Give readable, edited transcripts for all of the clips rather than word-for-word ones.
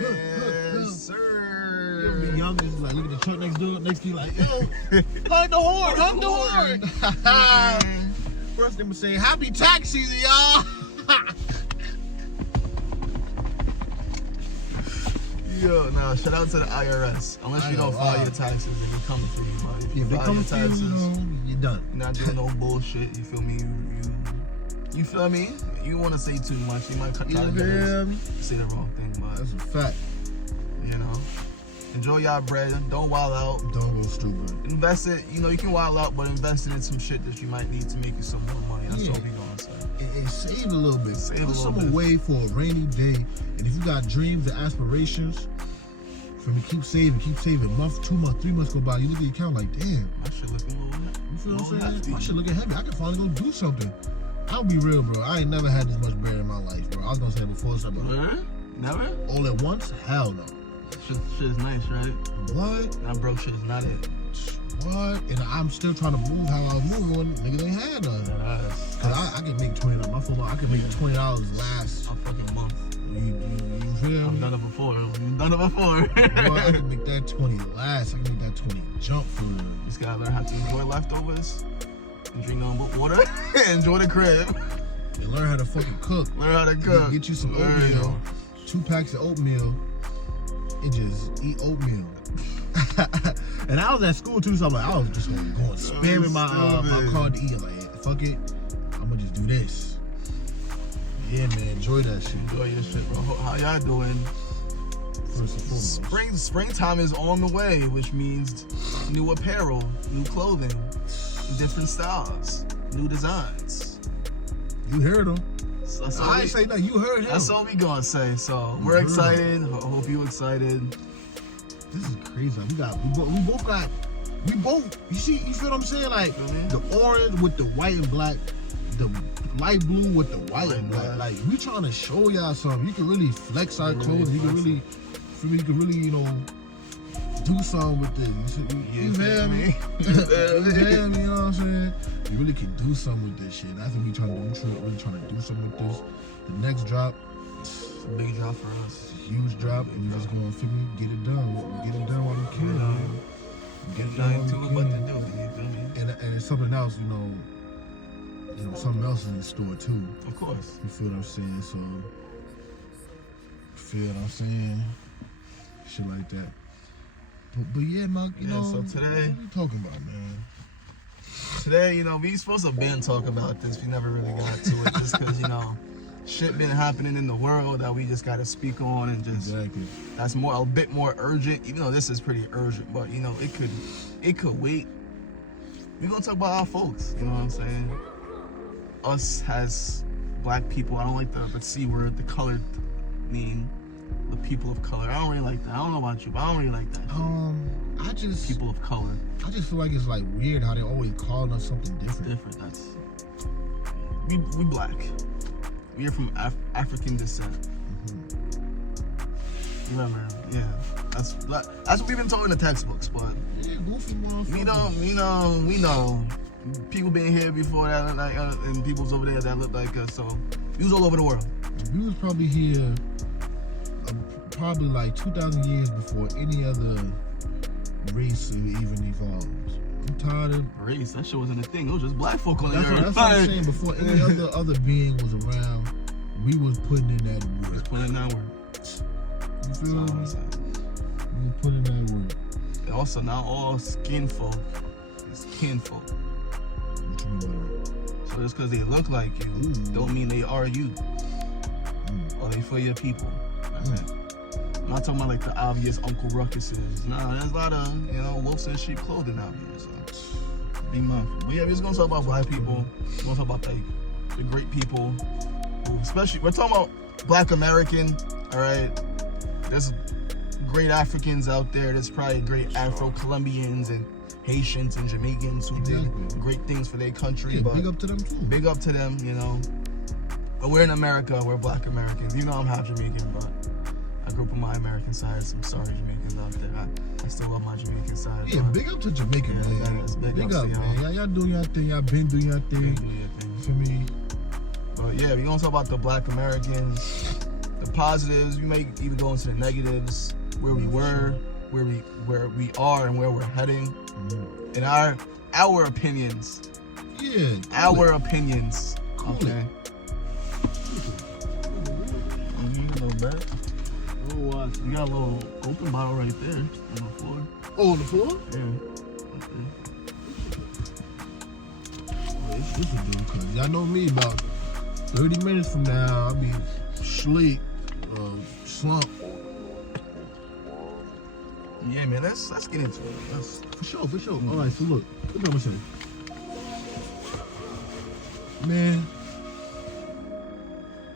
Yes, sir. Be young, just like look at the truck next to you, like, yo, hug the horn. First they would say, happy tax season, y'all. Yo, now shout out to the IRS. Unless you don't file your taxes, and you coming for you. But if you If they file come your for you, taxes, you're done. you're not doing no bullshit. You feel me? You feel me? You want to say too much, you might try to say the wrong thing, but That's a fact. you know, enjoy y'all bread. Don't wild out. Don't go stupid. Invest it. You know, you can wild out, but invest it in some shit that you might need to make you some more money. That's Yeah. all we gonna say. And save a little bit. Save a Put little some bit. away for a rainy day. And if you got dreams and aspirations, for me, keep saving. Month, 2 months, 3 months go by. You look at your account like, damn. My shit looking a little. You feel what I'm saying? hefty. My shit looking heavy. I can finally go do something. I'll be real, bro. I ain't never had this much bread in my life, bro. I was gonna say before something. What? Never? All at once? Hell no. Shit is nice, right? What? That broke shit is not it. What? And I'm still trying to move how I was moving when niggas ain't had none. Cause I can make $20. My phone, I can make $20 last. A fucking month. You feel I've me? done it before. You've done it before. Boy, I can make that 20 last. I can make that 20 jump for real. Just gotta learn how to enjoy leftovers. And drink nothing but water. Enjoy the crib. And learn how to fucking cook. Learn how to cook. Get you some Learn. oatmeal. 2 packs of oatmeal. And just eat oatmeal. And I was at school too, so I'm like, I was just going spamming my card to eat. I'm like, fuck it. I'm gonna just do this. Yeah, man, enjoy that shit. Enjoy your shit, bro. How y'all doing? First and foremost. Springtime is on the way, which means new apparel, new clothing, different styles, new designs. You heard him. That's all I we- ain't say nothing. You heard him. That's all we gonna say. So we're excited. I hope you excited. This is crazy. We both. You feel what I'm saying? Like the orange with the white and black, the light blue with the white and black. Like we trying to show y'all something. You can really flex our clothes. You can really, you know, do something with this. You feel me? You feel me? You know what I'm saying? You really can do something with this shit. That's what we trying to do. We're really trying to do something with this. The next drop, It's a big drop for us. huge drop, and we just gonna figure get it done. Get it done while we can. Get it done Nothing while to we it but to can. do it. You feel me? And it's something else, you know, something else in the store too. Of course. You feel what I'm saying? So, feel what I'm saying? Shit like that. But yeah, Mark, you know, So today, what we talking about, man? you know, we supposed to been talk about this. We never really got to it just because, you know, shit been happening in the world that we just got to speak on and just Exactly. that's a bit more urgent. Even though this is pretty urgent, but you know, it could wait. We're gonna talk about our folks. You know what I'm saying? Us as black people. I don't like the C word, the colored name, the people of color. I don't really like that. I don't know about you, but I don't really like that. I just People of color. I just feel like it's like weird how they always calling us something different. That's we black. We are from African descent. Remember? Yeah. That's what we've been taught in the textbooks, but Yeah, goofy motherfucker. we know. People been here before that look like us, and people's over there that look like us. So we was all over the world. We was probably here probably like 2,000 years before any other race even evolved. I'm tired of Race, that shit wasn't a thing. It was just black folk on the that's earth. what I'm saying. Before any other being was around, we was putting in that work. Putting that word. You feel That's all me? I'm saying. We was putting in that work. And also, not all skin folk is kinfolk. What you mean by that? So just because they look like you, don't mean they are you. Or they for your people. That's it. I'm not talking about like the obvious Uncle Ruckuses. Nah, there's a lot of, wolves in sheep clothing out here. So be mindful. But yeah, we're just gonna talk about black people. We're gonna talk about like the great people who, especially, we're talking about black American, all right? There's great Africans out there. There's probably great Afro-Colombians and Haitians and Jamaicans who did great things for their country. Yeah, but big up to them too. big up to them, But we're in America. We're black Americans. Even though I'm half Jamaican, but I grew up on my American side. Some sorry Jamaicans out there. I still love my Jamaican side. Yeah, but big up to Jamaica, man. yes, big Big ups up, to y'all. man. Y'all doing your thing. Y'all been doing your thing. do your thing. For me. But But yeah, we're gonna talk about the Black Americans, the positives. We may even go into the negatives, where we were, where we are, and where we're heading, and our opinions. Yeah. Our opinions. Cool. Okay. A little bit. Oh, wow. You got a little open bottle right there on the floor. Oh, on the floor? Yeah. This is a dude, cause y'all know me. About 30 minutes from now, I'll be sleep, slump. Yeah, man. Let's get into it. For sure. All right, so look, what I'm gonna say, man.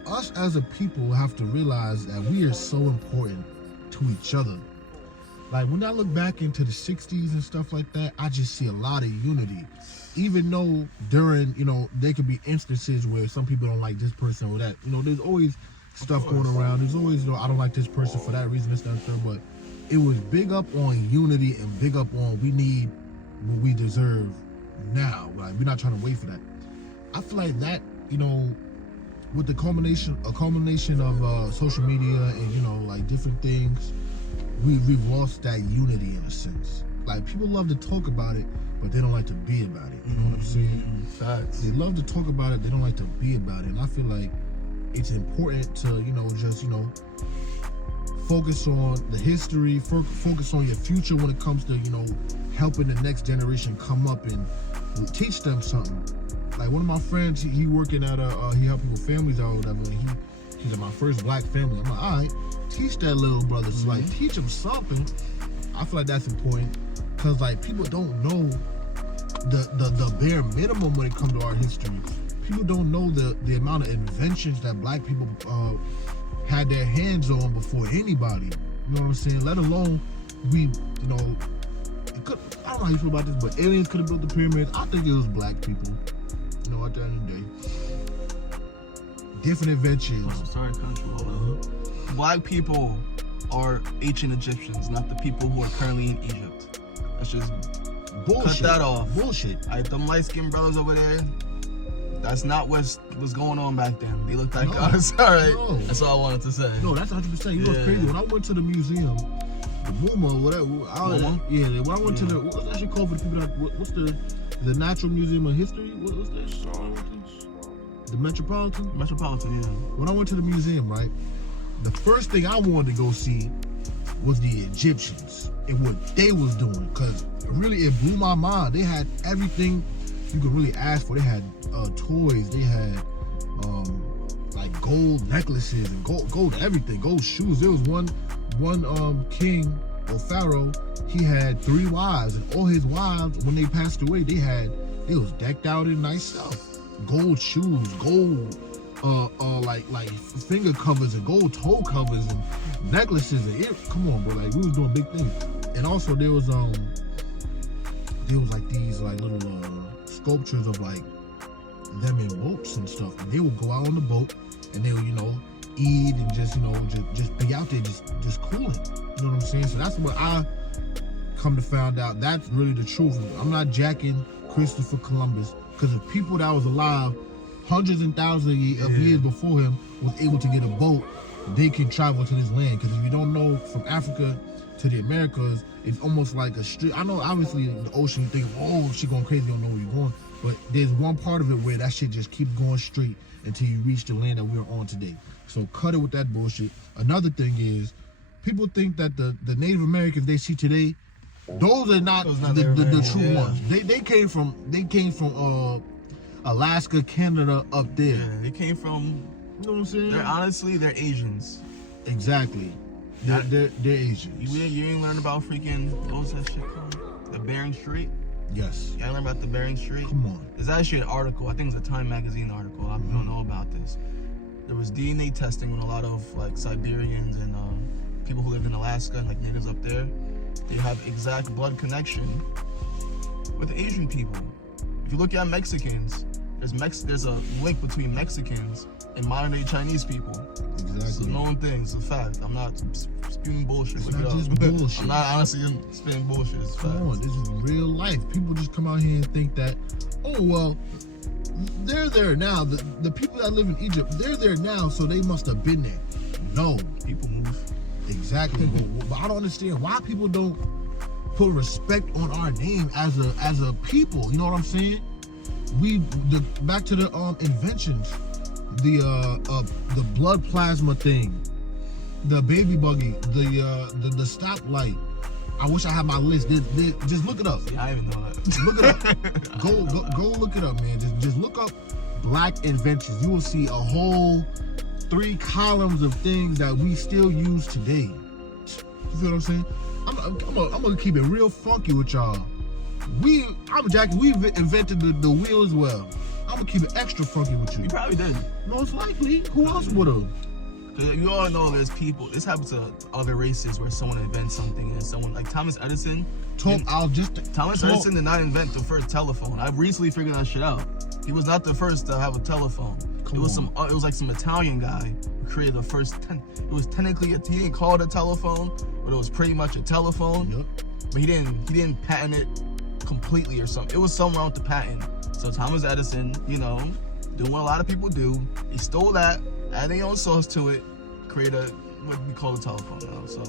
Us as a people have to realize that we are so important to each other. Like when I look back into the 60s and stuff like that, I just see a lot of unity. Even though during, there could be instances where some people don't like this person or that. There's always stuff going around. There's always, I don't like this person for that reason, this, that, and third. But it was big up on unity and big up on we need what we deserve now. Like we're not trying to wait for that. I feel like that, with the culmination of social media and like different things, we've lost that unity in a sense. Like people love to talk about it, but they don't like to be about it. You know what I'm saying? Facts. They love to talk about it, they don't like to be about it. And I feel like it's important to just focus on the history, focus on your future when it comes to helping the next generation come up and teach them something. Like one of my friends, he working at he help people families or whatever. And he's at my first Black family. I'm like, all right, teach that little brother. So like, teach him something. I feel like that's important because like people don't know the bare minimum when it comes to our history. People don't know the amount of inventions that Black people had their hands on before anybody. You know what I'm saying? Let alone we, I don't know how you feel about this, but aliens could have built the pyramids. I think it was Black people. At the end of the day, different inventions. Oh, sorry to cut you off. Black people are ancient Egyptians, not the people who are currently in Egypt. That's just bullshit. Cut that off. Bullshit. Alright, them light-skinned brothers over there, that's not what's going on back then. They looked like us. Alright. No. That's all I wanted to say. No, that's 100%. You know what's crazy? When I went to the museum, the MoMA, whatever. When I went to the, what's that shit called for the people that, what's the Natural Museum of History? What's that? The Metropolitan? Metropolitan, yeah. When I went to the museum, right, the first thing I wanted to go see was the Egyptians and what they was doing. Because really, it blew my mind. They had everything you could really ask for. They had toys. They had like gold necklaces and gold everything, gold shoes. There was one king or pharaoh. He had 3 wives, and all his wives, when they passed away, they was decked out in nice stuff. Gold shoes, gold like finger covers and gold toe covers and necklaces and come on, bro, like we was doing big things. And also there was like these like little sculptures of like them in boats and stuff. And they would go out on the boat and they would, eat and just be out there just cooling. You know what I'm saying? So that's what I come to find out. That's really the truth. I'm not jacking Christopher Columbus, because the people that was alive hundreds and thousands of years before him was able to get a boat. They can travel to this land. Because if you don't know, from Africa to the Americas, it's almost like a street. I know obviously in the ocean you think, oh, she going crazy, you don't know where you're going. But there's one part of it where that shit just keeps going straight until you reach the land that we're on today. So cut it with that bullshit. Another thing is, people think that the Native Americans they see today, those are not the true ones. They came from Alaska, Canada, up there. Yeah, they came from. You know what I'm saying? They're Asians. Exactly. They're Asians. You ain't learn about freaking, what was that shit called? The Bering Strait? Yes. You learn about the Bering Strait? Come on. There's actually an article, I think it's a Time magazine article. I don't know about this. There was DNA testing on a lot of like Siberians and people who lived in Alaska and like natives up there. They have exact blood connection with Asian people. If you look at Mexicans, there's a link between Mexicans and modern day Chinese people. Exactly. It's a known thing. It's a fact. I'm not spewing bullshit. It's not just bullshit. I'm not honestly spewing bullshit. It's come on, this is real life. People just come out here and think that, oh well, they're there now. The people that live in Egypt, they're there now, so they must have been there. No, People move. exactly. But I don't understand why people don't put respect on our name as a people. You know what I'm saying? Back to the inventions, the blood plasma thing, the baby buggy, the stoplight. I wish I had my list. Just look it up. Yeah, I didn't even know that. Look it up. Go look it up, man. Just look up black inventions. You will see a whole 3 columns of things that we still use today. You feel what I'm saying? I'm gonna keep it real funky with y'all. Jackie, we invented the wheel as well. I'm gonna keep it extra funky with you. You probably did. Most likely. Who else would have? Because you all know there's people, this happens to other races where someone invents something and someone, like Thomas Edison. Thomas Edison did not invent the first telephone. I've recently figured that shit out. He was not the first to have a telephone. It was like some Italian guy who created the first, it was technically, he didn't call it a telephone, but it was pretty much a telephone. Yep. But he didn't patent it completely or something. It was somewhere with the patent. So Thomas Edison, you know, doing what a lot of people do, he stole that, added their own sauce to it, create what we call a telephone now. So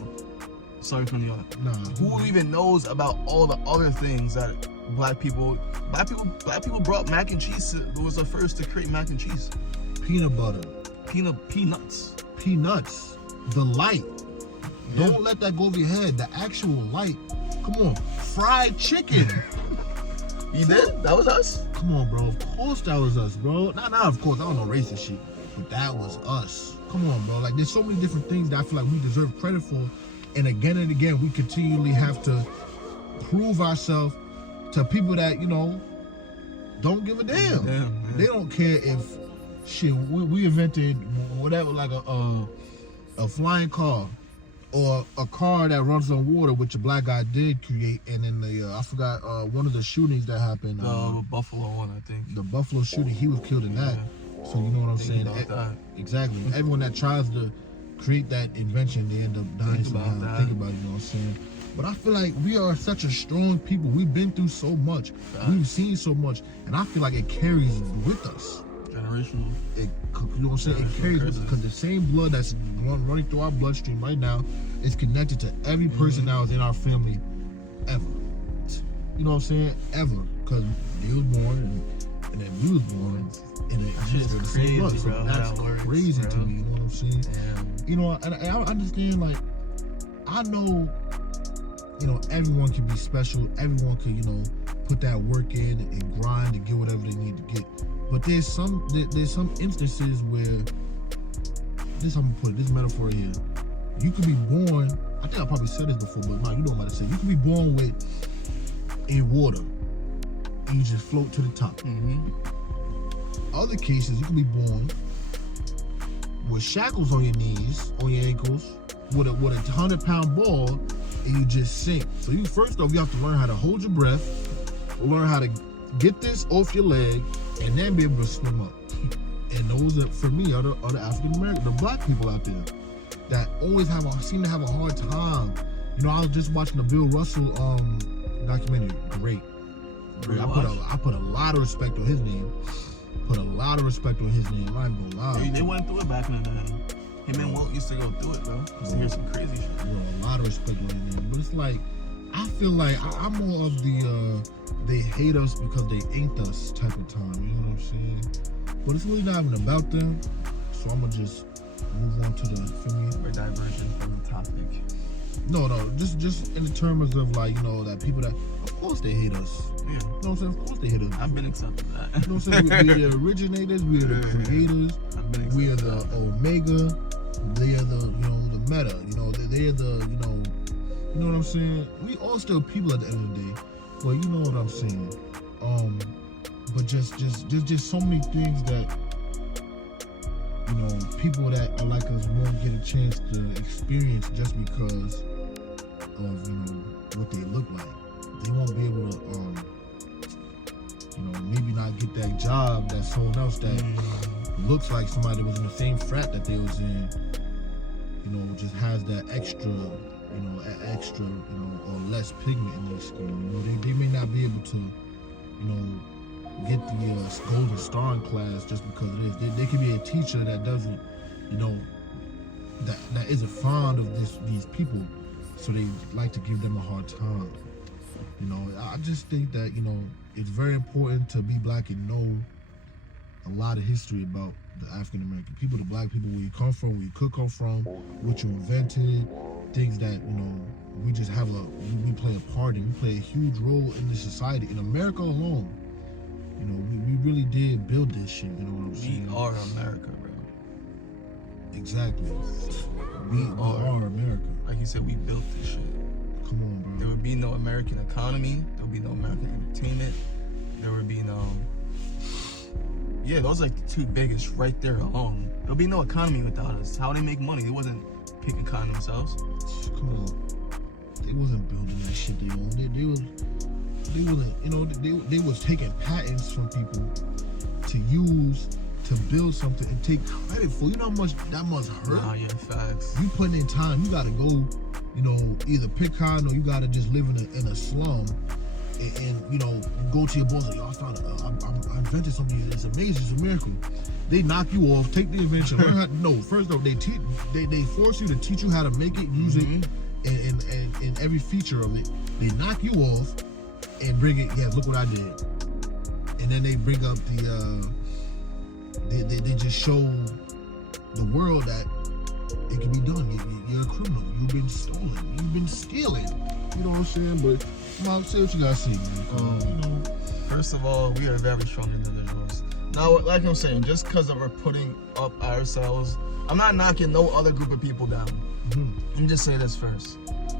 sorry for New York. Nah. Who even knows about all the other things that black people brought mac and cheese was the first to create mac and cheese. Peanut butter. Peanuts. The light. Yeah. Don't let that go over your head. The actual light. Come on. Fried chicken. You did? That was us? Come on, bro. Of course that was us, bro. Not of course. I don't know racist shit. But that was us. Come on, bro. Like, there's so many different things that I feel like we deserve credit for. And again, we continually have to prove ourselves to people that, you know, don't give a damn. They don't care if, shit, we invented whatever, like a flying car. Or a car that runs on water, which a black guy did create, and then I forgot one of the shootings that happened. The Buffalo one, I think. The Buffalo shooting, he was killed in that. So you know what I'm saying? Exactly. Everyone that tries to create that invention, they end up dying somehow. Think about it, you know what I'm saying? But I feel like we are such a strong people. We've been through so much. We've seen so much, and I feel like it carries with us. Generational. You know what I'm saying? It carries with us because the same blood that's running through our bloodstream right now is connected to every person that was in our family ever. You know what I'm saying? Ever. Because you was born and then we was born and it's just the same blood. So that's crazy to me. You know what I'm saying? Damn. You know, and I understand, like, I know, you know, everyone can be special. Everyone can, you know, put that work in and grind to get whatever they need to get. But there's some instances where, this is how I'm gonna put it, this metaphor here. You could be born, I think I probably said this before, but you know what I'm about to say. You could be born in water and you just float to the top. Other cases, you could be born with shackles on your knees, on your ankles, with a 100-pound ball, and you just sink. So you first off, you have to learn how to hold your breath, learn how to get this off your leg, and then be able to swim up. And those that, for me, are the African American, the black people out there that always seem to have a hard time. You know, I was just watching the Bill Russell documentary. Great. I put a lot of respect on his name. I'm not even gonna lie. They went through it back in the day. Him and Walt used to go through it, bro. Used to hear some crazy shit. A lot of respect on his name. But it's like, I feel like I'm more of the they hate us because they inked us type of time. You know what I'm saying? But it's really not even about them. So I'm gonna just move on to We're diverging from the topic. No, just in the terms of, like, you know, that people that, of course they hate us. Yeah. You know what I'm saying? Of course they hate us. I've been accepting that. You know what I'm saying? We're the originators, we're the creators, we are the omega, they are the, you know, the meta, you know, they are the, you know what I'm saying? We all still people at the end of the day. But you know what I'm saying. But just so many things that, you know, people that are like us won't get a chance to experience just because of, you know, what they look like. They won't be able to, you know, maybe not get that job that someone else that looks like somebody that was in the same frat that they was in, you know, just has that extra, you know, or less pigment in their skin. You know, they may not be able to, you know, get the Golden Star in class just because it is. There could be a teacher that doesn't, you know, that isn't fond of these people, so they like to give them a hard time. You know, I just think that, you know, it's very important to be black and know a lot of history about the African American people, the black people, where you come from, where you could come from, what you invented, things that, you know, we just have we play a part in. We play a huge role in the society. In America alone, you know, we really did build this shit, you know what I'm saying? We are America, bro. Exactly. We are America. Like you said, we built this shit. Come on, bro. There would be no American economy. There would be no American entertainment. There would be no... Yeah, those are like the two biggest right there alone. There'll be no economy without us. How they make money? They wasn't picking cotton themselves. Come on. They wasn't building that shit they owned. They wasn't, you know, they was taking patents from people to use to build something and take credit for. You know how much that must hurt? Nah, yeah, facts. You putting in time, you gotta go, you know, either pick cotton or you gotta just live in a slum and you know, go to your boss like, yo, I invented something that's amazing, it's a miracle. They knock you off, take the invention, learn how. No, first off, they force you to teach you how to make it, use it, and every feature of it. They knock you off and bring it. Yeah, look what I did. And then they bring up the. They just show the world that it can be done. You're a criminal. You've been stolen. You've been stealing. You know what I'm saying? But Mom, say what you gotta say, man. You know. First of all, we are very strong individuals. Now, like I'm saying, just because we're putting up ourselves, I'm not knocking no other group of people down. Let me just say this first.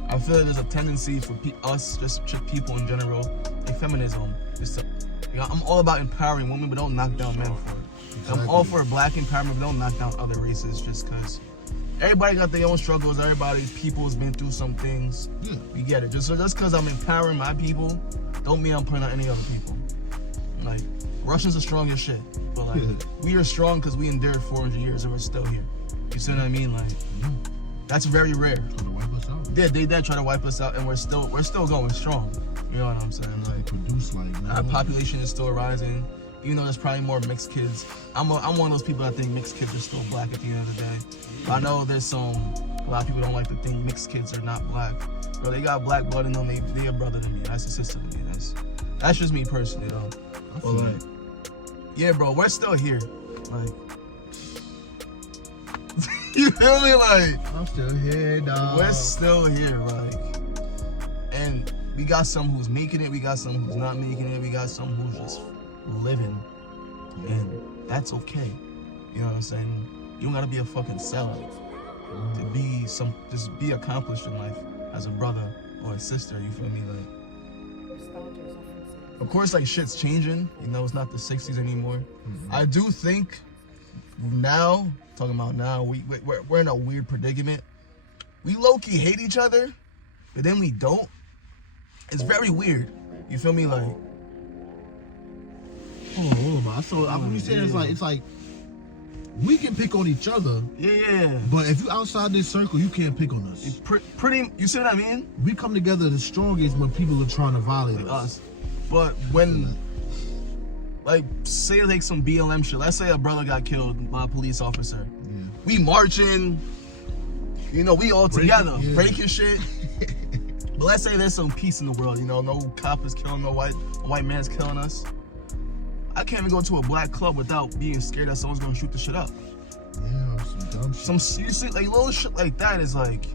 I feel like there's a tendency for us, just people in general, like feminism. I'm all about empowering women, but don't knock down men for it. Exactly. I'm all for black empowerment, but don't knock down other races just because everybody got their own struggles. People's been through some things. Yeah. We get it. Just because I'm empowering my people, don't mean I'm putting on any other people. Like, Russians are strong as shit, but like, we are strong because we endured 400 years and we're still here. You see what I mean? Like, that's very rare. Trying to wipe us out. Yeah, they did try to wipe us out, and we're still going strong. You know what I'm saying? Like, produce like our population is still rising. Even though there's probably more mixed kids. I'm one of those people that think mixed kids are still black at the end of the day. But I know there's a lot of people don't like to think mixed kids are not black. Bro, they got black blood in them. They a brother to me. That's a sister to me. That's just me personally, though. I feel like, yeah, bro, we're still here. Like, you feel me? Like, I'm still here, dog. We're still here, like, and we got some who's making it. We got some who's not making it. We got some who's just living, and that's okay. You know what I'm saying? You don't gotta be a fucking sellout to just be accomplished in life as a brother or a sister. You feel me? Like, of course, like, shit's changing. You know, it's not the 60s anymore. I do think now, talking about now, we're in a weird predicament. We low-key hate each other, but then we don't. It's very weird. You feel me? Like, when you say it's like we can pick on each other. Yeah. But if you outside this circle, you can't pick on us. You see what I mean? We come together the strongest when people are trying to violate us. But when, like, say like some BLM shit. Let's say a brother got killed by a police officer. Yeah. We marching. You know, we all together breaking shit. But let's say there's some peace in the world. You know, no cop is killing no white man's killing us. I can't even go to a black club without being scared that someone's gonna shoot the shit up. Yeah, some dumb shit. You see, like, little shit like that is like,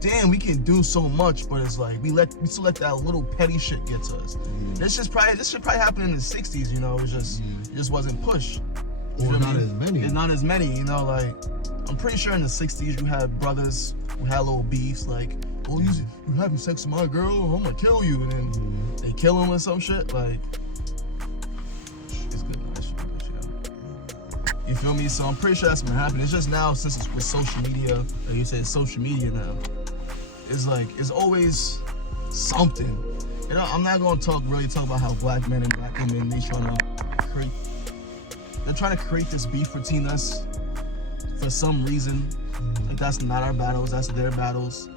damn, we can do so much, but it's like we still let that little petty shit get to us. This should probably happen in the 60s. You know, it just wasn't pushed. Or not as many. It's not as many. You know, like, I'm pretty sure in the 60s you had brothers who had little beefs, like, oh, you having sex with my girl, I'm gonna kill you, and then they kill him or some shit. Like, it's good. You feel me? So I'm pretty sure that's gonna happen. It's just now, since it's with social media, like you said, social media now, it's like, it's always something. You know, I'm not gonna talk about how black men and black women, they're trying to create this beef between us for some reason. Like, that's not our battles, that's their battles.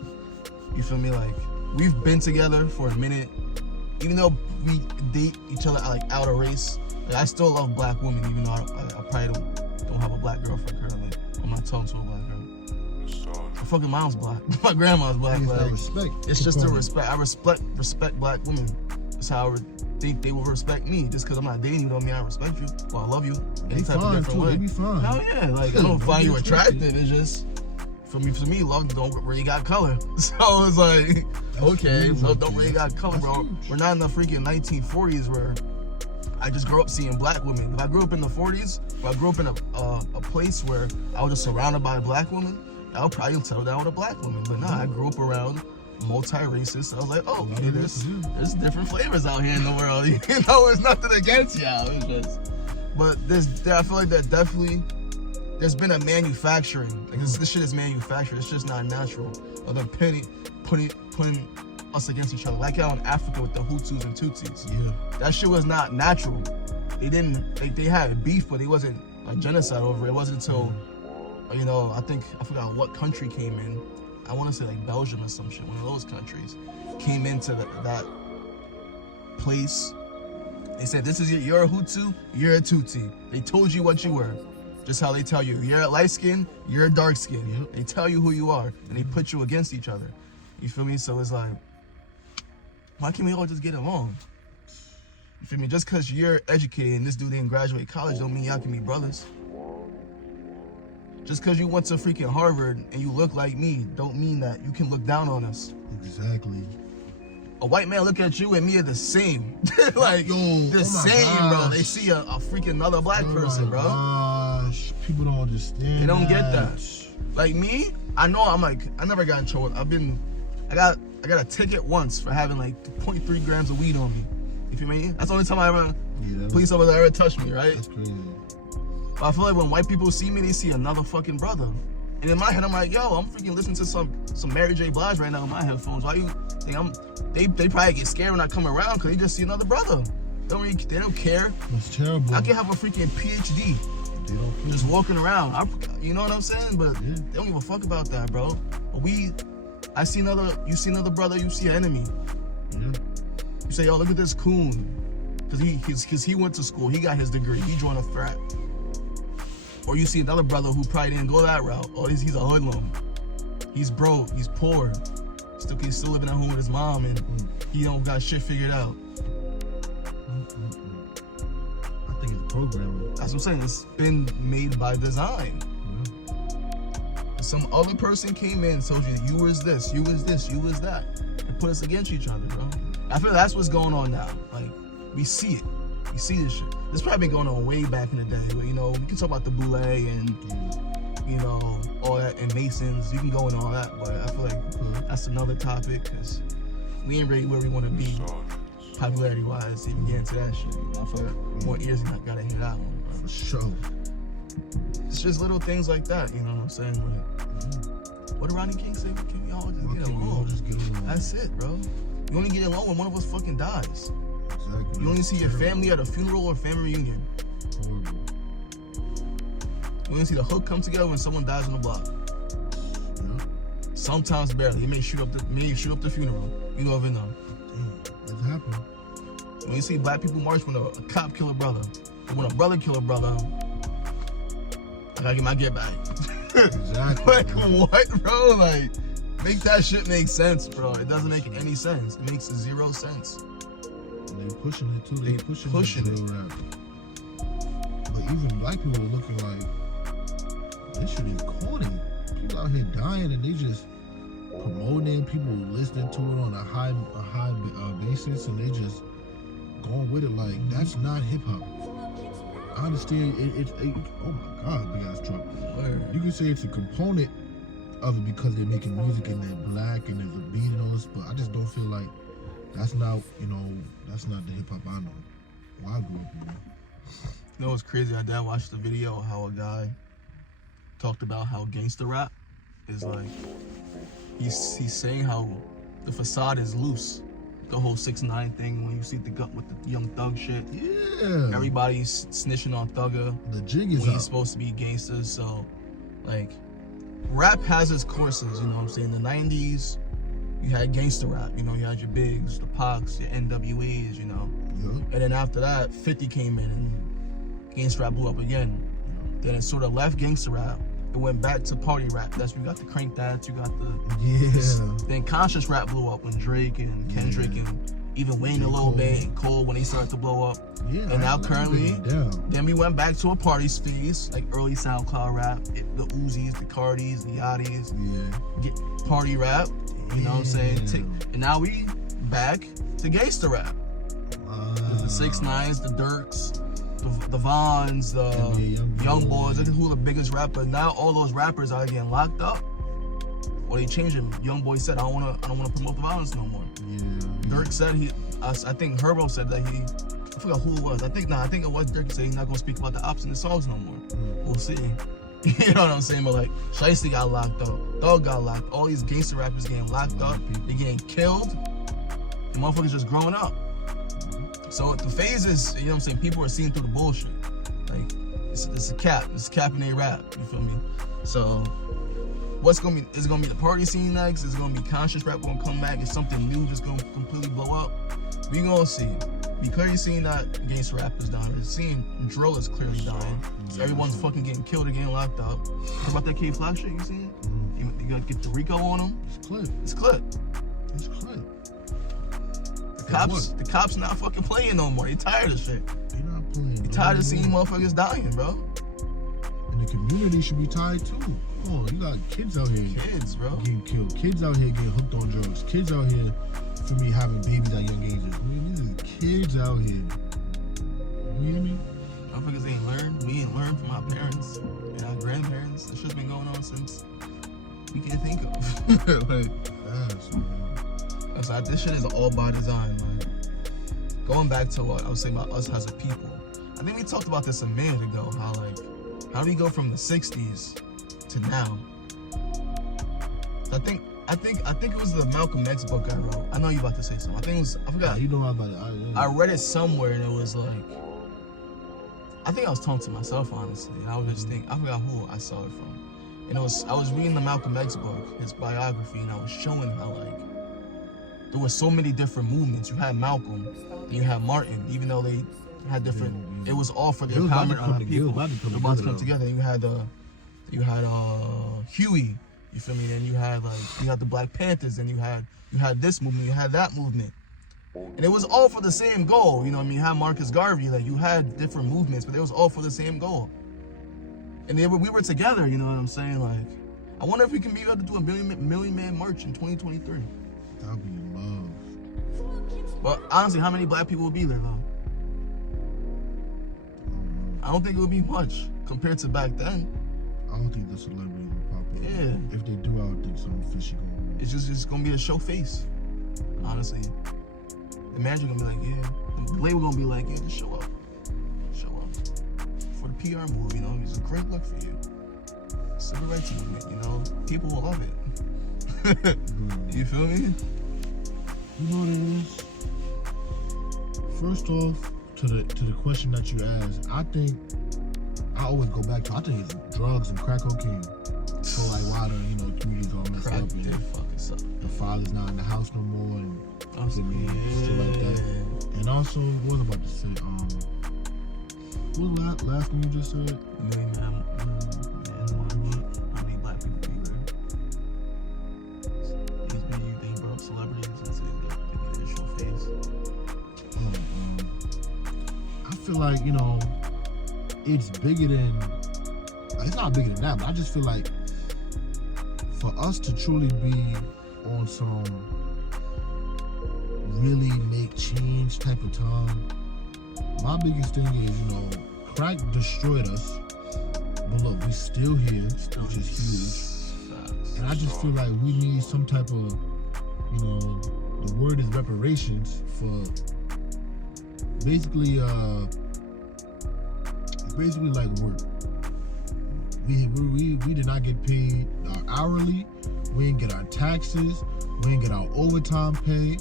You feel me? Like, we've been together for a minute. even though we date each other like out of race, like, I still love black women, even though I probably don't have a black girlfriend currently. I'm not talking to a black girl. My fucking mom's black. My grandma's black. Like, respect. it's just a respect. I respect black women. That's how I think they will respect me. Just because I'm not dating you don't mean I respect you. Well, I love you. They fine too. They be fine. Hell yeah. Like, I don't find you attractive. It's just, for me, love don't really got color. So it's like, okay, love don't really got color, bro. We're not in the freaking 1940s where I just grew up seeing black women. If I grew up in the 40s, if I grew up in a place where I was just surrounded by black women, I would probably settle down with a black woman. But nah, I grew up around multi-racist. So I was like, oh, okay, there's different flavors out here in the world. You know, it's nothing against y'all. It's just, but I feel like that definitely, there's been a manufacturing. Like this shit is manufactured. It's just not natural. Or they're putting us against each other. Like out in Africa with the Hutus and Tutsis. Yeah. That shit was not natural. They didn't, like, they had beef, but it wasn't a genocide over it. It wasn't until, you know, I forgot what country came in. I want to say like Belgium or some shit. One of those countries came into that place. They said, this is you're a Hutu, you're a Tutsi. They told you what you were. Just how they tell you. You're a light skin, you're a dark skin. Yep. They tell you who you are, and they put you against each other. You feel me? So it's like, why can't we all just get along? You feel me? Just because you're educated and this dude didn't graduate college don't mean y'all can be brothers. Just because you went to freaking Harvard and you look like me don't mean that you can look down on us. Exactly. A white man look at you and me are the same. Like, the same, gosh. bro. They see a freaking another black person, bro. Gosh. People don't understand. They don't get that. Like me, I know I never got in trouble. I got a ticket once for having like 0.3 grams of weed on me. You feel me? That's the only time police officer ever touched me, right? That's crazy. But I feel like when white people see me, they see another fucking brother. And in my head, I'm like, yo, I'm freaking listening to some Mary J. Blige right now in my headphones. Why you think they probably get scared when I come around because they just see another brother. They don't care. That's terrible. I can have a freaking PhD. They don't care. Just walking around. You know what I'm saying? But they don't give a fuck about that, bro. But you see another brother, you see an enemy. Yeah. You say, yo, look at this coon. Because he went to school, he got his degree, he joined a frat. Or you see another brother who probably didn't go that route. Or he's a hoodlum. He's broke, he's poor. He's still living at home with his mom and he don't got shit figured out. I think it's programming. That's what I'm saying. It's been made by design. Some other person came in and told you, you was this, you was this, you was that. And put us against each other, bro. I feel that's what's going on now. Like, we see it. We see this shit. This probably been going on way back in the day. But, you know, we can talk about the Boule and, you know, all that, and Masons. You can go into all that. But I feel like that's another topic because we ain't really where we want to be popularity-wise to even get into that shit. You know, I feel like more ears gotta hear that one. Bro. For sure. It's just little things like that, you know what I'm saying? Like, what did Rodney King say? Can we all just get along? That's it, bro. You only get along when one of us fucking dies. Exactly. You only see your family at a funeral or family reunion. Horrible. You only see the hood come together when someone dies on the block. Yeah. Sometimes barely. They may shoot up the funeral. You don't even know. Damn, it's happened. When you see black people march when a cop kill a brother, or when a brother kill a brother, I gotta get my get back. Exactly. Like, what, bro? Like, make that shit make sense, bro. It doesn't make any sense. It makes 0 sense. And they pushing it too. They pushing it. Rap. But even black people are looking like this shit is corny. People out here dying and they just promoting. People listening to it on a high basis, and they just going with it like that's not hip hop. I understand it. Oh my God, big ass truck. You can say it's a component of it because they're making music and they're black and there's a beat and all this, but I just don't feel like that's not, that's not the hip hop I know. Well, I grew up with. You know what's crazy? I did watch the video of how a guy talked about how gangster rap is like, he's saying how the facade is loose. The whole 6ix9ine thing, when you see the gut with the Young Thug shit. Yeah. Everybody's snitching on Thugger. The jig is when up. He's supposed to be gangsters. So, like, rap has its courses, you know what I'm saying? The 90s, you had gangster rap, you know, you had your Bigs, the Pacs, your NWAs, you know. Yeah. And then after that, 50 came in and gangster rap blew up again. Then it sort of left gangster rap. It went back to party rap. That's when you got the Crank That, you got the... Yeah. Then conscious rap blew up when Drake and Kendrick and even Wayne a little bit and Cole when they started to blow up. Yeah. And now currently, down. then we went back to a party phase, like early SoundCloud rap, the Uzis, the Cardis, the Yachties, get party rap, you know what I'm saying? And now we back to gangster rap. The 6ix9ines, the Durks, the Vons, the Young Boys, look at who the biggest rapper. Now all those rappers are getting locked up. Or they changed him. Young Boy said, I don't wanna promote the violence no more. Yeah. Dirk said I think Herbo said that I forgot who it was. I think it was Dirk said he's not gonna speak about the ops in the songs no more. We'll see. You know what I'm saying? But like, Shiesty got locked up, Thug got locked, all these gangster rappers getting locked up, they getting killed. The motherfuckers just growing up. So the phases, you know what I'm saying, people are seeing through the bullshit. Like, it's a cap. It's capping their rap, you feel me? So, is it gonna be the party scene next? Is it gonna be conscious rap gonna come back? Is something new just gonna completely blow up? We gonna see. We clearly seeing that gangster rap is dying. We're seeing drill is clearly dying. So everyone's fucking getting killed or getting locked up. What about that K-Flock shit you seen? You gotta get the Rico on them? It's clip. It's clip. It's clip. The cops not fucking playing no more. They tired of shit. They not playing. They tired of seeing motherfuckers dying, bro. And the community should be tired too. Oh, you got kids out here. Kids, bro. Getting killed. Kids out here getting hooked on drugs. Kids out here, for me, having babies at young ages. I mean, these are kids out here. You hear me? Motherfuckers ain't learned. We ain't learned from our parents and our grandparents. This shit's been going on since we can think of. Like, this shit is all by design, man. Going back to what I was saying about us as a people. I think we talked about this a minute ago, how do we go from the 60s to now? I think it was the Malcolm X book I wrote. I know you about to say something. I forgot. You know about it. I read it somewhere and it was like, I think I was talking to myself, honestly. And I was just thinking, I forgot who I saw it from. And I was reading the Malcolm X book, his biography, and I was showing how there were so many different movements. You had Malcolm, and you had Martin, even though they had different. It was all for the empowerment of the people. They were about to come together. And you had Huey. You feel me? Then you had the Black Panthers, and you had this movement, you had that movement, and it was all for the same goal. You know what I mean? You had Marcus Garvey. Like, you had different movements, but it was all for the same goal. And we were together. You know what I'm saying? Like, I wonder if we can be able to do a million man march in 2023. That'd be love. But honestly, how many black people will be there though? I don't think it would be much compared to back then. I don't think the celebrities will pop up. Yeah. If they do, I would think something fishy going on. It's just gonna be a show face. Honestly. The manager gonna be like, yeah. The label gonna be like, yeah, just show up. Show up. For the PR move, you know, it's a great look for you. Civil rights movement, you know. People will love it. You feel me? You know what it is? First off, to the question that you asked, I think I always go back to, I think it's drugs and crack cocaine. So like why the community's all messed Crack up and the father's not in the house no more and shit like that. And also, what was I about to say? What was the last thing you just said? How many black people be there? You think, bro, celebrities and say they be their show face? I feel like, it's bigger than, it's not bigger than that, but I just feel like for us to truly be on some really make change type of time, my biggest thing is, crack destroyed us, but look, we still here, which is huge. And I just feel like we need some type of, the word is reparations for basically like work. We did not get paid our hourly. We didn't get our taxes. We didn't get our overtime pay.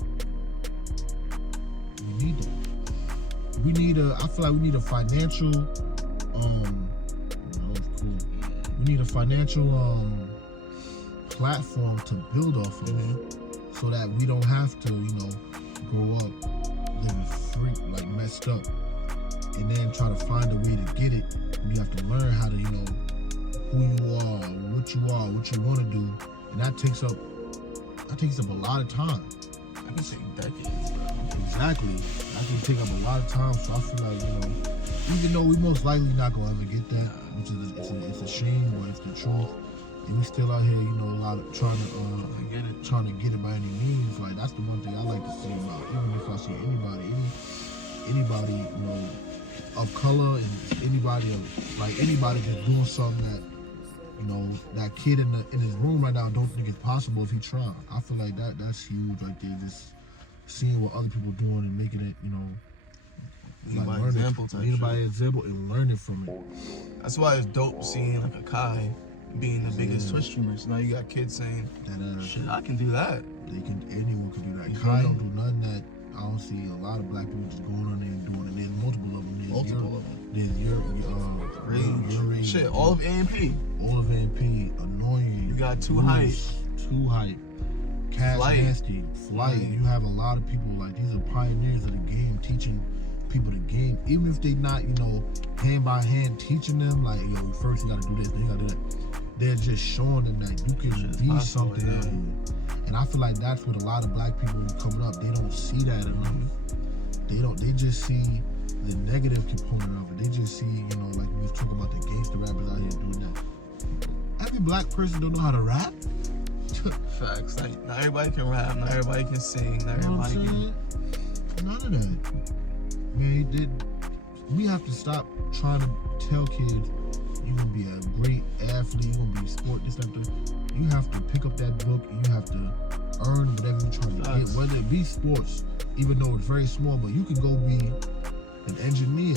We need that. I feel like we need a financial, We need a financial platform to build off of, so that we don't have to, grow up living freak, like messed up, and then try to find a way to get it. You have to learn how to, who you are, what you want to do, and that takes up a lot of time. I can say decades, bro. Exactly. That can take up a lot of time. So I feel like, even though we most likely not gonna ever get that, which is it's a shame, but it's the truth. And we still out here, a lot of trying to get it by any means. Like that's the one thing I like to see about, even if I see anybody, of color and anybody just doing something that, that kid in his room right now don't think it's possible if he try. I feel like that's huge right there. Just seeing what other people doing and making it, lead by example type shit. By example and learning from it. That's why it's dope seeing like a Kai being the biggest Twitch streamer. So now you got kids saying, shit, I can do that. Anyone can do that. Kai don't do nothing that I don't see a lot of black people just going on there and doing it. There's multiple of them. There's your Rage. Shit, all of AMP. Annoying. You got Too Hype. Cash Flight. Nasty. Flight. You have a lot of people like these are pioneers of the game, teaching people the game. Even if they not, hand by hand teaching them, like, first you gotta do this, then you gotta do that. They're just showing them that you can be something out here. And I feel like that's what a lot of black people coming up, they don't see that enough. They just see the negative component of it. They just see, like we was talking about the gangster rappers out here doing that. Every black person don't know how to rap. Facts. Like, not everybody can rap, not everybody can sing, not everybody can. None of that. Man, we have to stop trying to tell kids you're gonna be a great athlete, you're gonna be a sport, this, that, that. You have to pick up that book and you have to earn whatever you're trying to get, whether it be sports, even though it's very small, but you can go be an engineer,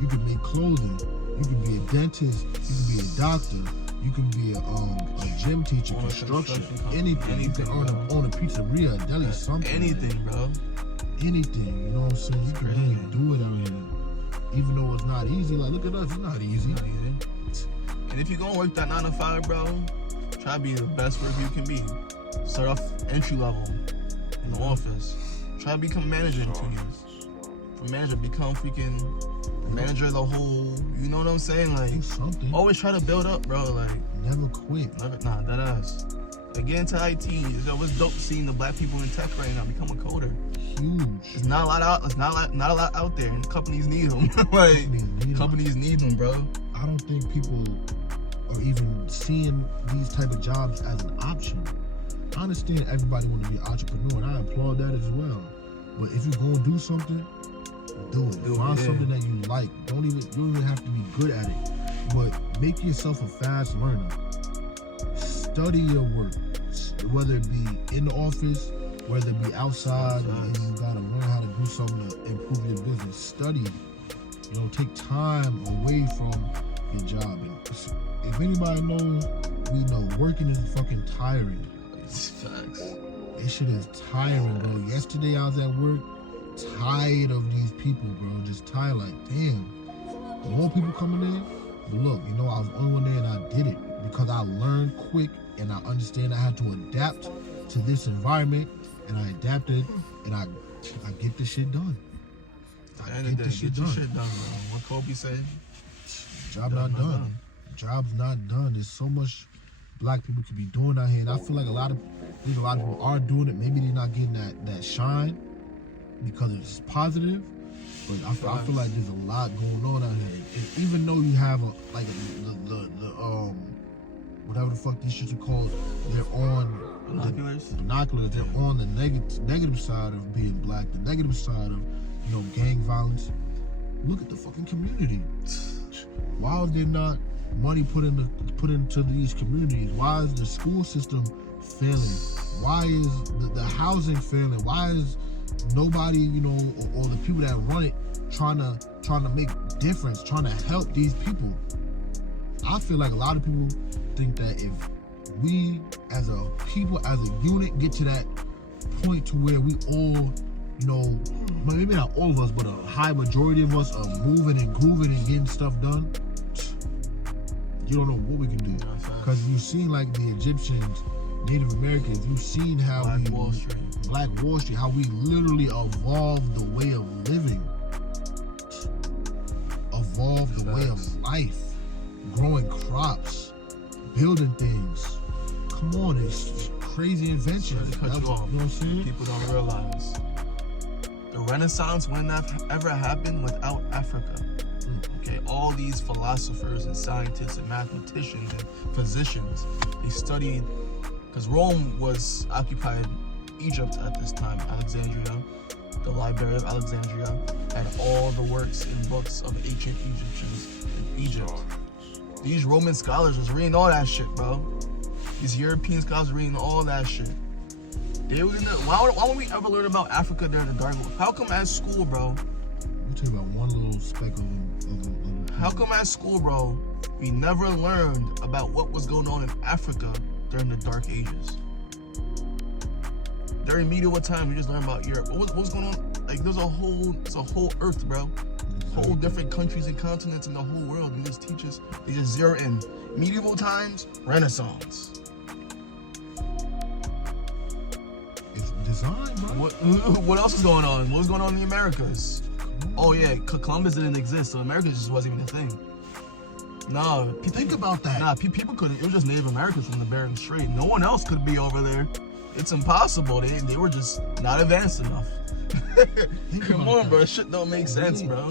you can make clothing, you can be a dentist, you can be a doctor, you can be a gym teacher, construction, anything. You can own a pizzeria, a deli, something. Anything, bro. Anything, you know what I'm saying? You can really do it out here. Even though it's not easy, like look at us, it's not easy. And if you're gonna work that 9 to 5, bro, try to be the best worker you can be. Start off entry level in the office. Try to become manager in 2 years. From manager, become freaking manager of the whole, you know what I'm saying? Like, do something. Always try to build up, bro. Like, never quit. Nah, that ass. Like, get into IT. It's dope seeing the black people in tech right now become a coder. Huge. There's not a lot out. There's not a lot out there, and companies need them. Like, companies need them, bro. I don't think people are even seeing these type of jobs as an option. I understand everybody want to be an entrepreneur, and I applaud that as well. But if you're gonna do something, do it. Find something that you like. You don't even have to be good at it, but make yourself a fast learner. Study your work, whether it be in the office, whether it be outside, and you gotta learn how to do something to improve your business. Study. Take time away from your job. And if anybody knows, we know working is fucking tiring. Facts. This shit is tiring, bro. Yesterday I was at work, tired of these people, bro. Just tired, like, damn. More people coming in. But look, I was the only one there and I did it because I learned quick and I understand I had to adapt to this environment, and I adapted and I get this shit done. Get your shit done, bro. What Kobe said? Job not done. Job's not done. There's so much black people could be doing out here, and I feel like a lot of people are doing it. Maybe they're not getting that shine because it's positive, but I feel like there's a lot going on out here. And even though you have whatever the fuck these shits are called, they're on binoculars. They're on the negative side of being black, the negative side of gang violence. Look at the fucking community. Why is there not money put into these communities? Why is the school system failing? Why is the housing failing? Why is nobody, or the people that run it trying to make difference, trying to help these people? I feel like a lot of people think that if we as a people, as a unit, get to that point to where we all, maybe not all of us, but a high majority of us are moving and grooving and getting stuff done, you don't know what we can do. Because you seen like the Egyptians, Native Americans. You've seen how Black Wall Street. Black Wall Street, how we literally evolved the way of living, evolved the way of life, growing crops, building things. Come on, it's crazy inventions. Cut you off. You know what I'm saying? People don't realize the Renaissance wouldn't have ever happened without Africa. Okay, all these philosophers and scientists and mathematicians and physicians, they studied, because Rome was occupied Egypt at this time. Alexandria, the Library of Alexandria, had all the works and books of ancient Egyptians in Egypt. These Roman scholars was reading all that shit, bro. These European scholars reading all that shit. They were why would we ever learn about Africa during the Dark Ages? How come at school, bro? I'm talking about one little speck of How come at school, bro, we never learned about what was going on in Africa during the Dark Ages? During medieval time, we just learned about Europe. What was going on? Like, there's a whole Earth, bro. Whole different countries and continents in the whole world. And just teach us. They just zero in medieval times, Renaissance. It's design, bro. What else is going on? What was going on in the Americas? Oh yeah, Columbus didn't exist, so America just wasn't even a thing. No, Think about that. Nah, people couldn't. It was just Native Americans from the Bering Strait. No one else could be over there. It's impossible. They were just not advanced enough. Come on, bro. Shit don't make sense, bro.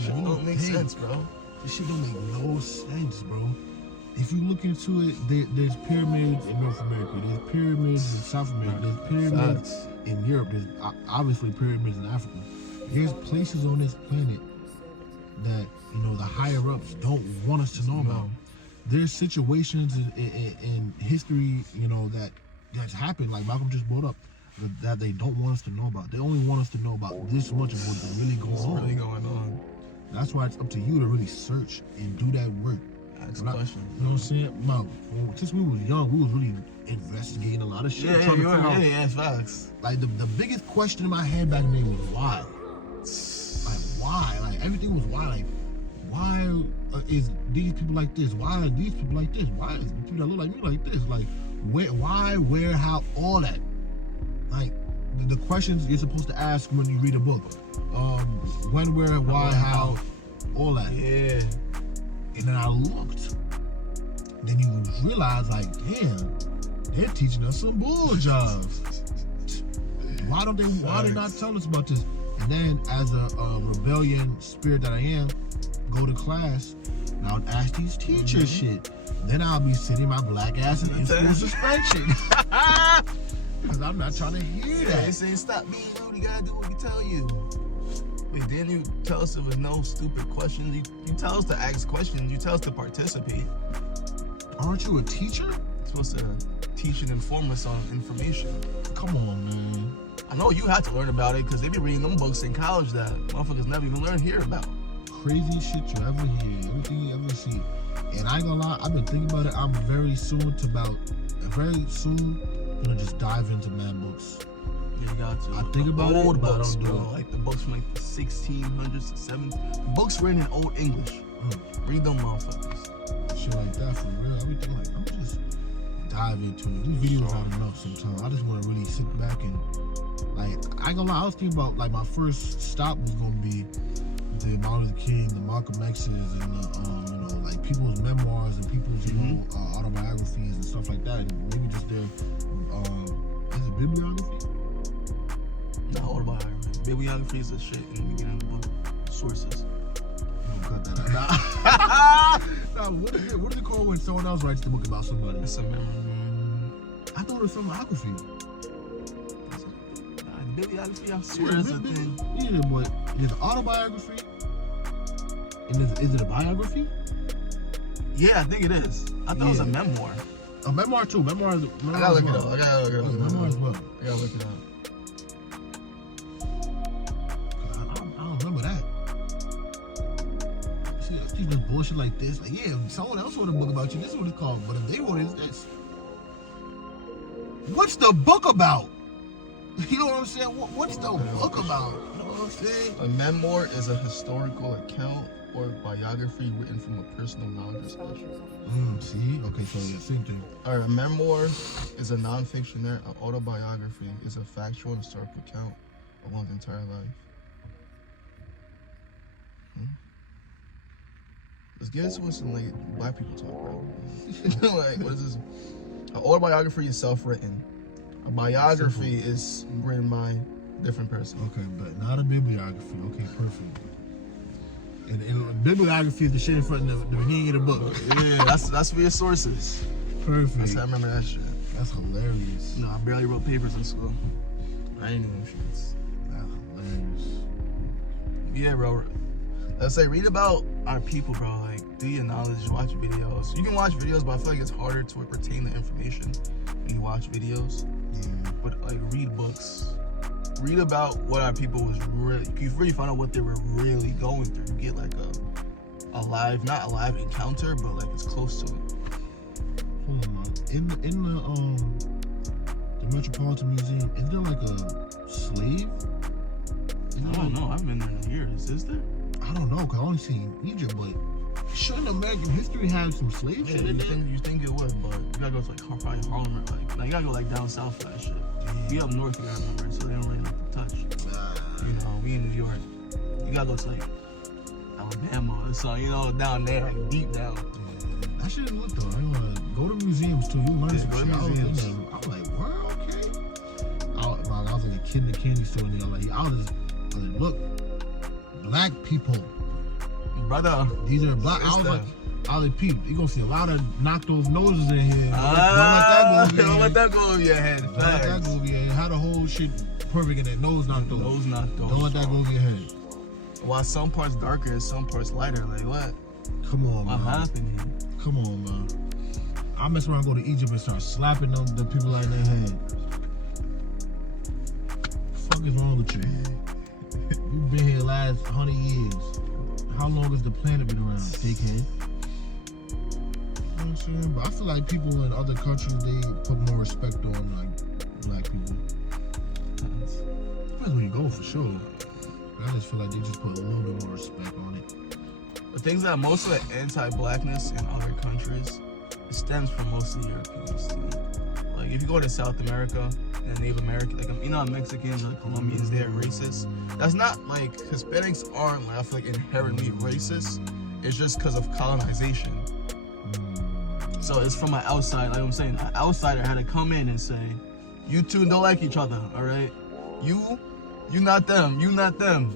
Shit don't make sense, bro. This shit don't make no sense, bro. If you look into it, there's pyramids in North America. There's pyramids in South America. There's pyramids in Europe. There's obviously pyramids in Africa. There's places on this planet that, you know, the higher ups don't want us to know about. There's situations in history, you know, that's happened, like Malcolm just brought up, that they don't want us to know about. They only want us to know about this much of what's really going on. That's why it's up to you to really search and do that work. Ask questions. You know what I'm saying? Malcolm, since we was young, we was really investigating a lot of shit. Yeah, facts. Like the biggest question in my head back then was why? Like why? Like everything was why. Like why is these people like this? Why are these people like this? Why is people that look like me like this? Like where, why, where, how, all that. Like the questions you're supposed to ask when you read a book. When, where, why, how, all that. Yeah. And then I looked. Then you realize, like, damn, they're teaching us some bull jobs. Why they not tell us about this? And then, as a rebellion spirit that I am, go to class, and I'll ask these teachers shit. Then I'll be sitting my black ass in school suspension. Because I'm not trying to hear that. They say stop being rude, you gotta do what we tell you. But then you tell us there was no stupid questions. You tell us to ask questions, you tell us to participate. Aren't you a teacher? You're supposed to teach and inform us on information. Come on, man. I know you had to learn about it because they be reading them books in college that motherfuckers never even learned here about. Crazy shit you ever hear, everything you ever see. And I ain't gonna lie, I've been thinking about it. I'm very soon gonna just dive into man books. Yeah, you got to. I think about old it, but books, I don't do bro. it. Like the books from like the 1600s to 1700s. Books written in Old English. Read them motherfuckers. Shit like that for real. I be thinking like, I'm just dive into it. These videos aren't enough sometimes. I just want to really sit back and like, I ain't gonna lie, I was thinking about like my first stop was gonna be the Martin Luther King, the Malcolm X's, and the you know, like people's memoirs and people's you know autobiographies and stuff like that. And maybe just their is it bibliography? No, autobiography. Bibliography is the shit in the beginning of the book. Sources. Don't cut that out. Nah, what is it called when someone else writes the book about somebody? It's a memory. I thought it was some biography. Bibliography, I swear is a thing. Yeah, but there's an autobiography. And is it a biography? Yeah, I think it is. I thought it was a memoir. A memoir too. Memoir I gotta look it up. I gotta look it up. Memoir as well. I gotta look it up. I don't remember that. See, I teach them bullshit like this. Like, yeah, if someone else wrote a book about you, this is what it's called. But if they wrote it, it's this. What's the book about? You know what I'm saying? What's the book about? You know what I'm saying? A memoir is a historical account autobiography written from a personal knowledge discussion. See? Okay, so yeah, same thing. All right, a memoir is a non-fiction. An autobiography is a factual and historical account of one's entire life. Let's get into some like black people talk, bro. Like, what is this? An autobiography is self-written. A biography is written by a different person. Okay, but not a bibliography. Okay, perfect. And bibliography is the shit in front of the beginning of the book. Yeah, that's where your sources. Perfect. That's how I remember that shit. That's hilarious. No, I barely wrote papers in school. I ain't even shits. That's hilarious. Yeah, bro. Let's say read about our people, bro. Like, do your knowledge, watch videos. You can watch videos, but I feel like it's harder to retain the information when you watch videos. Yeah. But like, read books. Read about what our people was really. You really find out what they were really going through. You get like not a live encounter, but like it's close to it. Hold on, man. In the Metropolitan Museum, is there like a slave? I don't know. I haven't been there in years. Is there? I don't know, cause I only seen Egypt, but shouldn't American history have some slave shit in there? You think it would, but you gotta go to like probably Harlem or like you gotta go like down south for that shit. We up north, you gotta remember, so they don't really like to touch. You know, we in New York. You gotta go to like Alabama or something, you know, down there, like deep down. I shouldn't look though. I wanna go to museums too. You learn some go to shit. museums. I was like, wow, okay. I was like a kid in the candy store, and I was like, look, black people. Brother. These are black. I was like, peep, you gonna see a lot of knock those noses in here. Don't let that go over your head. Don't let that go over your head. How the whole shit perfect and that nose knocked over. Nose knocked over. Don't let that go over your head. While some parts darker and some parts lighter. Like what? Come on, man. What happened here? Come on, man. I mess around, go to Egypt and start slapping the people like their head. What the fuck is wrong with you? You've been here last 100 years. How long has the planet been around, dickhead? You know what I'm saying? But I feel like people in other countries, they put more respect on like black people. Depends where you go for sure. But I just feel like they just put a little bit more respect on it. The things that most of the anti-blackness in other countries, it stems from mostly Europeans too. Like if you go to South America and Native American, like you know, Mexicans or Colombians, they're racist. That's not like Hispanics aren't like I feel like inherently racist. It's just because of colonization. So it's from an outside, like I'm saying, an outsider had to come in and say, you two don't like each other, all right? You not them, you not them.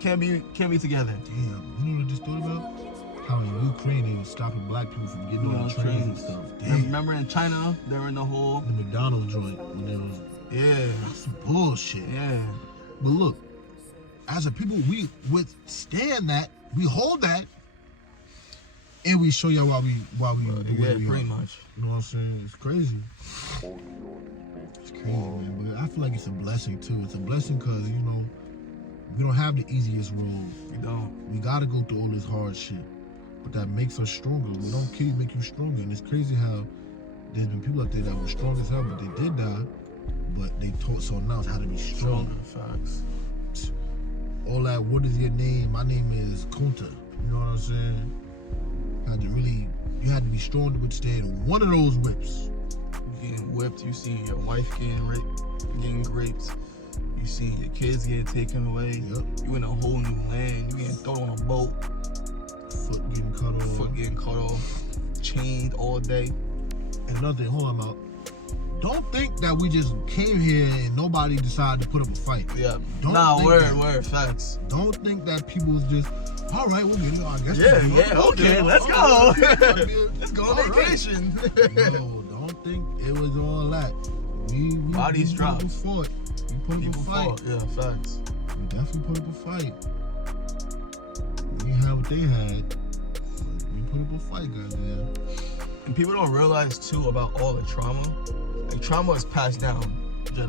Can't be together. Damn, you know what I just thought about? How in Ukraine they were stopping black people from getting on the trains and stuff. Damn. Remember in China, they were in the whole the McDonald's joint when there was that's some bullshit. Yeah. But look, as a people, we withstand that, we hold that, and we show y'all why we pretty much. You know what I'm saying? It's crazy. It's crazy, man. But I feel like it's a blessing too. It's a blessing because you know we don't have the easiest road. We don't. We gotta go through all this hard shit, but that makes us stronger. We don't kill you, make you stronger. And it's crazy how there's been people out there that were strong as hell, but they did die. But they taught someone else how to be strong. Facts. All that, what is your name? My name is Kunta. You know what I'm saying? You had to be strong to withstand one of those whips. You getting whipped, you see your wife getting raped, you see your kids getting taken away. Yep. You in a whole new land, you getting thrown on a boat. Foot getting cut off. Chained all day. And another thing, hold on out. Don't think that we just came here and nobody decided to put up a fight. Yeah. Word, facts. Don't think that people was just, all right, we'll get it. I guess okay, let's go. Let's go on vacation. No, don't think it was all that. We Bodies dropped. We put up a fight. Yeah, facts. We definitely put up a fight. We didn't have what they had. We put up a fight, goddamn. And people don't realize too about all the trauma. Like trauma is passed down.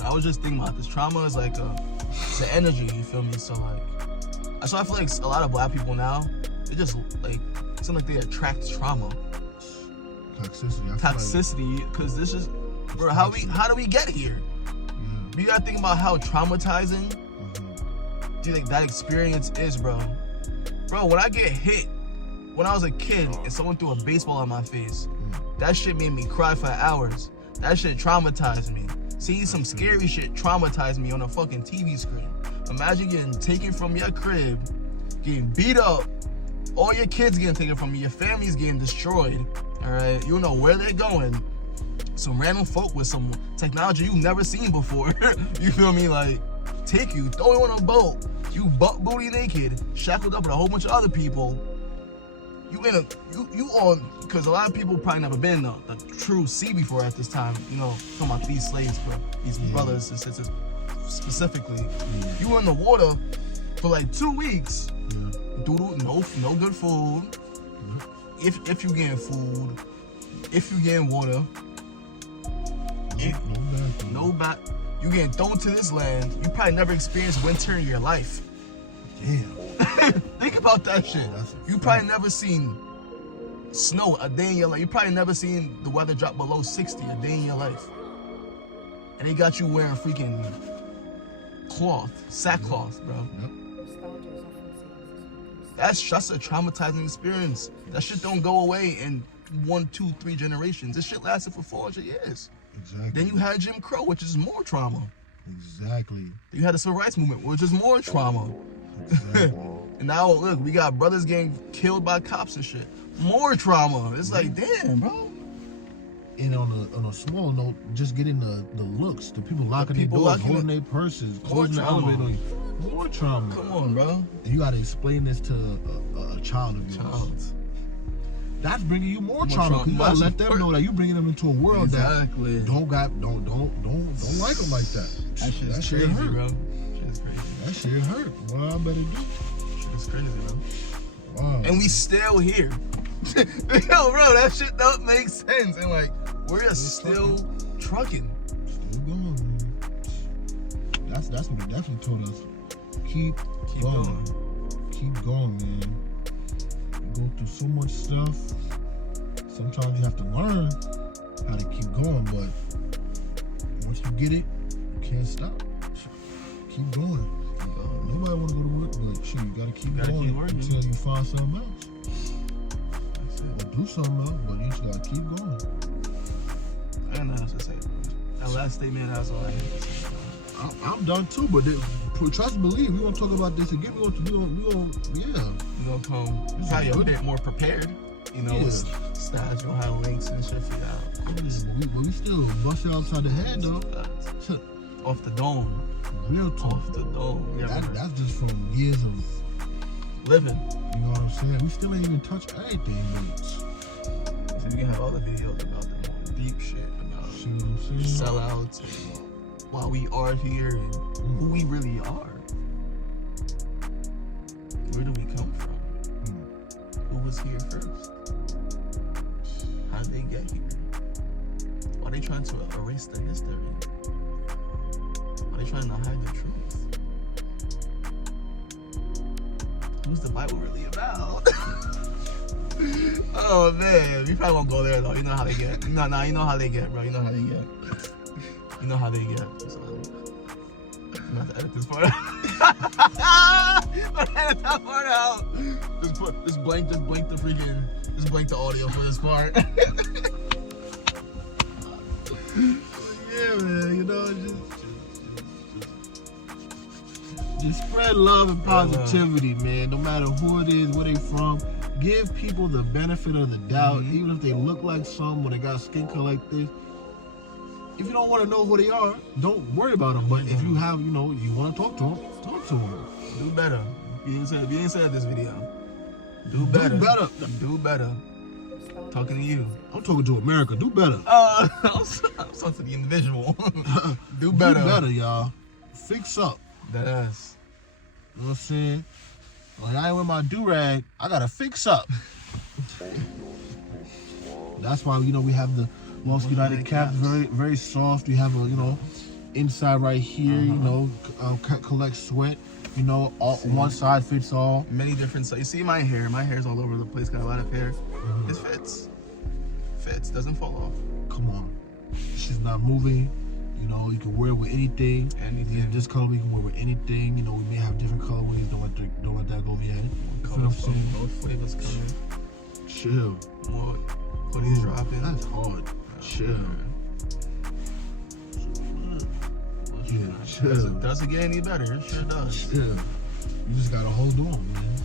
I was just thinking about this. Trauma is like it's an energy, you feel me? So like, so I feel like a lot of black people now, they just like, it's like they attract trauma. Toxicity, because this is, bro, how do we get here? Yeah. You gotta think about how traumatizing do you think that experience is, bro? Bro, when I get hit, when I was a kid and someone threw a baseball at my face, that shit made me cry for hours. That shit traumatized me. Seeing some scary shit traumatized me on a fucking TV screen. Imagine getting taken from your crib, getting beat up, all your kids getting taken from you, your family's getting destroyed, all right? You don't know where they're going. Some random folk with some technology you've never seen before, you feel me? Like, take you, throw you on a boat, you butt booty naked, shackled up with a whole bunch of other people. You on, because a lot of people probably never been the true sea before at this time, you know, talking about these slaves, but these brothers and sisters specifically. You were in the water for like 2 weeks, doodle, no good food. If you getting food, if you getting water, you getting thrown to this land. You probably never experienced winter in your life. Damn. Think about that shit. You probably never seen snow a day in your life. You probably never seen the weather drop below 60 a day in your life. And they got you wearing freaking sackcloth, bro. That's just a traumatizing experience. That shit don't go away in 1, 2, 3 generations. This shit lasted for 400 years. Exactly. Then you had Jim Crow, which is more trauma. Exactly. Then you had the Civil Rights Movement, which is more trauma. Exactly. And now, look, we got brothers getting killed by cops and shit. More trauma. It's like, damn, bro. And on a small note, just getting the looks, the people locking their doors, holding their purses, closing the elevator on you. More trauma. Come on, bro. And you gotta explain this to a child of yours. That's bringing you more trauma. You gotta let them know that you bringing them into a world that don't like them like that. That shit crazy, bro. Shit's crazy. That shit hurt. Well, I better do. Shit's crazy, bro. Wow. And we still here. Yo, bro, that shit don't make sense. And like, we're still trucking. Still going, man. That's what it definitely told us. Keep going. Keep going, man. You go through so much stuff. Sometimes you have to learn how to keep going, but once you get it, you can't stop. Keep going. Nobody want to go to work, but shit, you gotta keep going until you find something else. Or do something else, but you just gotta keep going. I don't know what else to say, bro. That last statement, that's all I have to say. I'm done too, but trust and believe, we're gonna talk about this again. We're gonna come probably a bit more prepared, you know, with stats, you'll have links and shit for that. But we still bust it outside the head though. Off the dome. Real talk. Off the dome. Yeah, that's just from years of living. You know what I'm saying? We still ain't even touched anything, but so we can have all the videos about the deep shit, about sellouts, and why we are here and who we really are. Where do we come from? Who was here first? How did they get here? Why are they trying to erase the history? Why are they trying to hide the truth? Who's the Bible really about? Oh man, we probably won't go there though. You know how they get. No, you know how they get, bro. You know how they get. You know how they get. So, I'm gonna have to edit this part out. I'm gonna edit that part out. Just blank the audio for this part. Yeah, man. You know, just spread love and positivity, man. No matter who it is, where they from. Give people the benefit of the doubt, even if they look like some, when they got skin color like this. If you don't want to know who they are, don't worry about them. But if you have, you want to talk to them, talk to them. Do better. You didn't say this video. Do better. Do better. Talking to you. I'm talking to America. Do better. I'm talking to the individual. Do better. Do better, y'all. Fix up. That ass. You know what I'm saying? When I ain't with my do-rag, I gotta fix up. That's why, we have the Lost United caps, very, very soft. You have a, inside right here, collect sweat. All, one side fits all. Many different sides. You see my hair? My hair's all over the place. Got a lot of hair. It fits. Doesn't fall off. Come on. She's not moving. You can wear it with anything. This color we can wear with anything. We may have different colorways. Don't let that go over your head. Color I'm saying? More flavors coming. Chill. More hoodies dropping. That's hard. Chill. Yeah, chill. Does it get any better? It sure does. Chill. You just gotta hold on, man.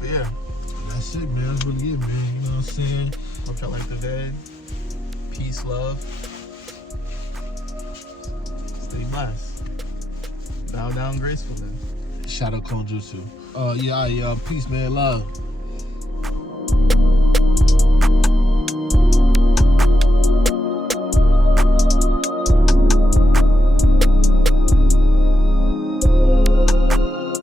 But yeah, That's it, man. That's really it, man. You know what I'm saying? hope y'all like the vid. Peace, love. Stay blessed. Bow down gracefully. Shout out Konjutsu. Yeah, peace, man. Love.